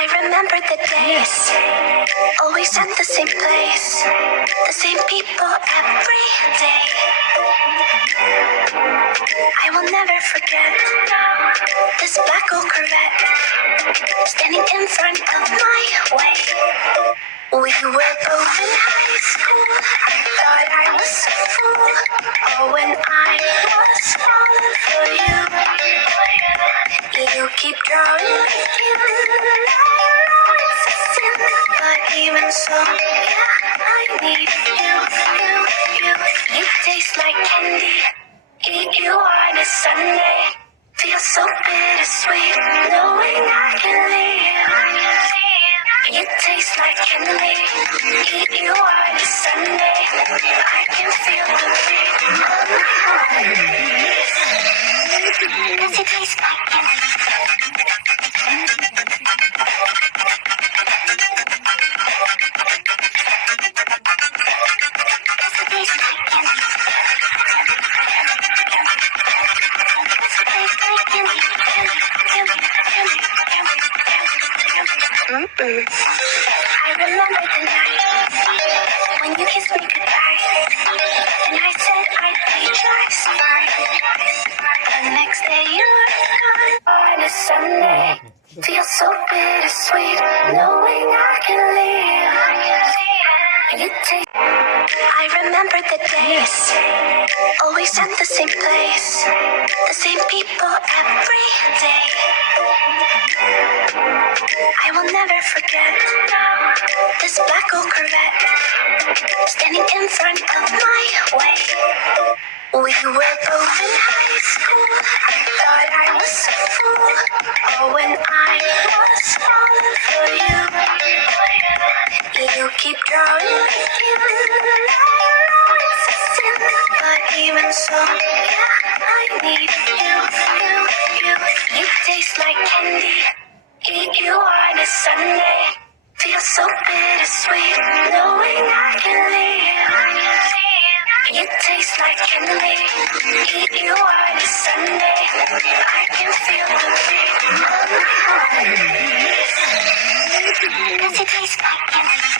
I remember the days, always at the same place, the same people every day. I will never forget this black old Corvette standing in front of my way. We were both in high school, I thought I was a fool. Oh, when I was falling for you, you keep drawing me in. I know it's a sin, but even so, yeah, I need you. You taste like candy, eat you on a Sunday. Feels so bittersweet, knowing I can leave. You taste like candy, eat you on a Sunday. I can feel the beat of my heart. Does it taste like candy? I remember the night when you kissed me goodbye, and I said I'd be just fine. The next day you were gone on a Sunday. Feels so bittersweet, knowing I can leave. You take. I remember the days, always at the same place, the same people every day. I will never forget this black old Corvette standing in front of my way. We were both in high school, I thought I was a fool. Oh, when I was falling for you, you keep drawing me in. I know it's a sin, but even so, yeah, I need you. You taste like candy, eat you on a Sunday. Feels so bittersweet, knowing I can leave. You taste like candy, eat you on a Sunday. I can feel the beat of my heart. Does it taste like candy?